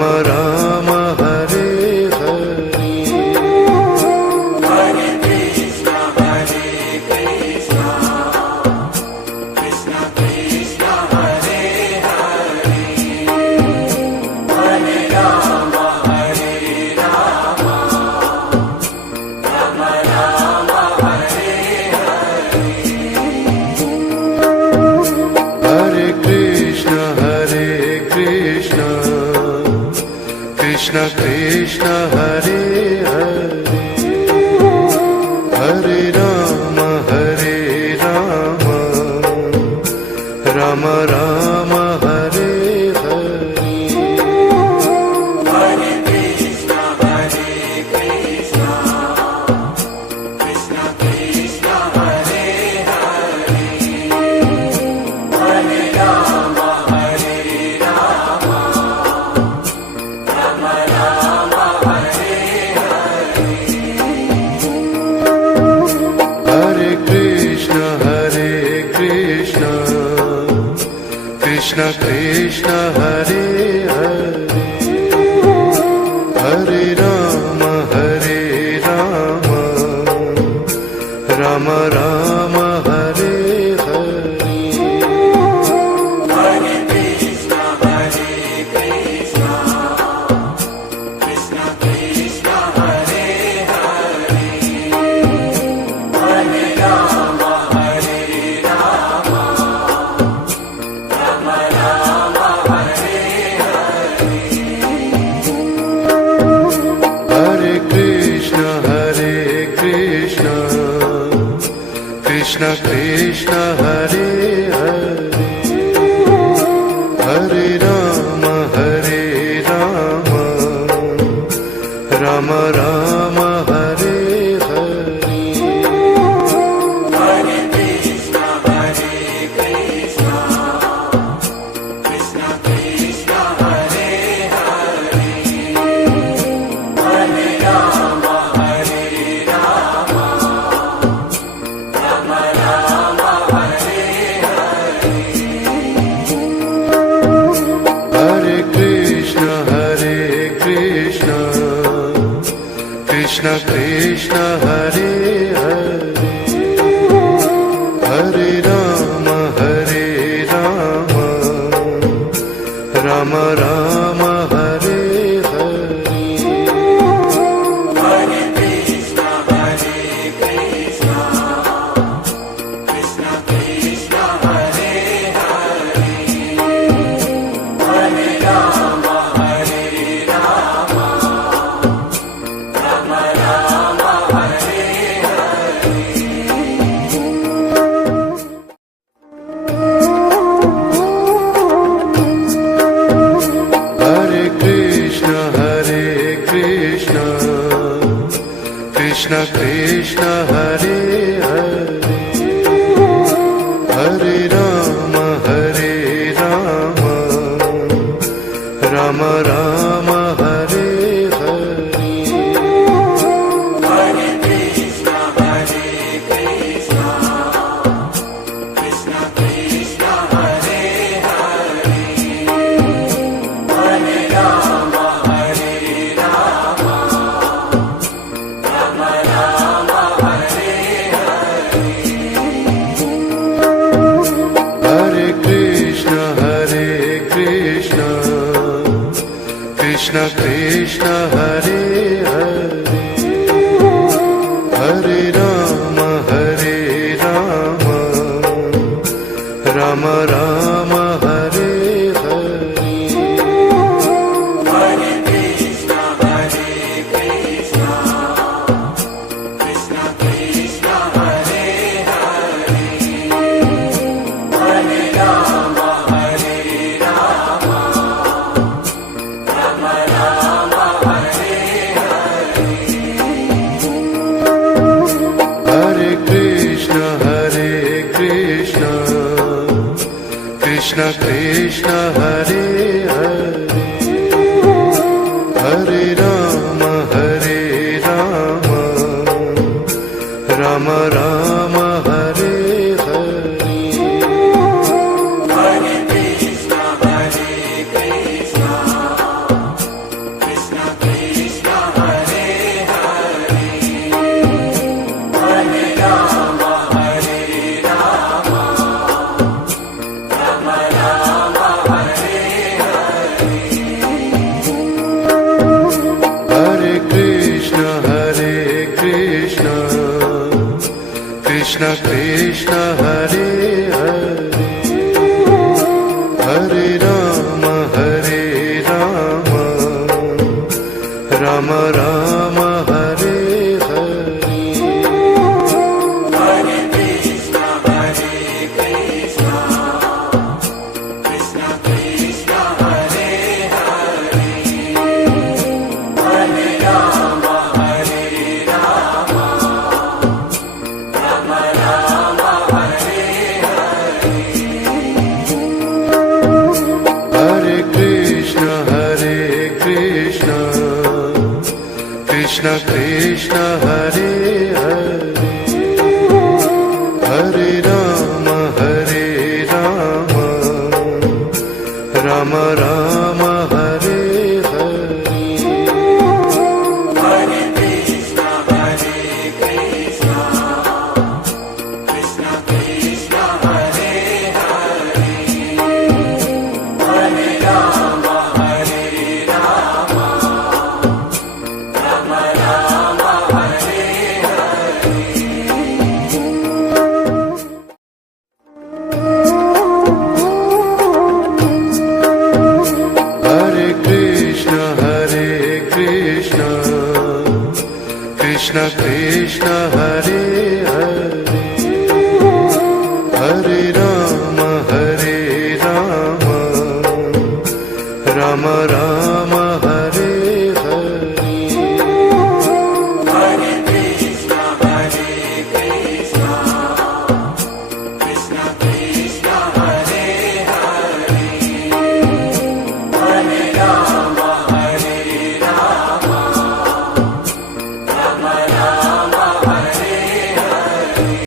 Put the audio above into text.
Ram Ram Hare Hare. Krishna Krishna Hare Hare, Hare Rama Hare Rama, Rama Rama Hare Hare. Hare Krishna, Krishna Krishna, Hare Hare, Hare Rama, Hare Rama, Rama Rama, Hare Hare. Hare Krishna, Krishna Krishna, Hare Hare, Hare Rama, Hare Rama, Rama Rama, Hare Hare. Hare Krishna, Krishna Krishna, Hare Hare, Hare Rama, Hare Rama, Rama Rama, Hare Hare. Hare Krishna, Krishna Krishna, Hare Hare, Hare Rama, Hare Rama, Rama Rama, Hare Hare. Hare Krishna, Krishna Krishna, Hare Hare, Hare Rama, Hare Rama, Rama Rama, Hare Hare. Hare Krishna, Krishna Krishna, Hare Hare, Hare Rama, Hare Rama, Rama Rama, Hare Hare. Hare Krishna, Krishna Krishna, Hare Hare, Hare Rama, Hare Rama, Rama Rama, Hare Hare. Hare Krishna, Krishna Krishna, Hare Hare, Hare Rama, Hare Rama, Rama Rama, Hare Hare. Hare Krishna, Krishna Krishna, Hare Hare, Hare Rama, Hare Rama, Rama Rama, Hare Hare. Hare Krishna, Krishna Krishna, Hare Hare, Hare Rama, Hare Rama, Rama Rama, Hare Hare. Hare Krishna, Krishna Krishna, Hare Hare, Hare Rama, Hare Rama, Rama Rama, Hare Hare. Hare Krishna, Krishna Krishna, Hare Hare, Hare Rama, Hare Rama, Rama Rama, Hare Hare. Hare Krishna, Krishna Krishna Krishna Hare Hare Hare Rama Hare Rama Rama Rama Hare Hare Hare Krishna, Hare Krishna, Krishna Krishna, Hare Hare, Hare Rama, Hare Rama, Rama Rama, Hare Hare. Hare Krishna Krishna Krishna Hare Hare Hare Rama Hare Rama Rama Rama Hare Hare Hare Krishna, Hare Krishna, Krishna Krishna, Hare Hare, Hare Rama, Hare Rama, Rama Rama, Hare Hare. Hare Krishna Krishna Krishna Hare Hare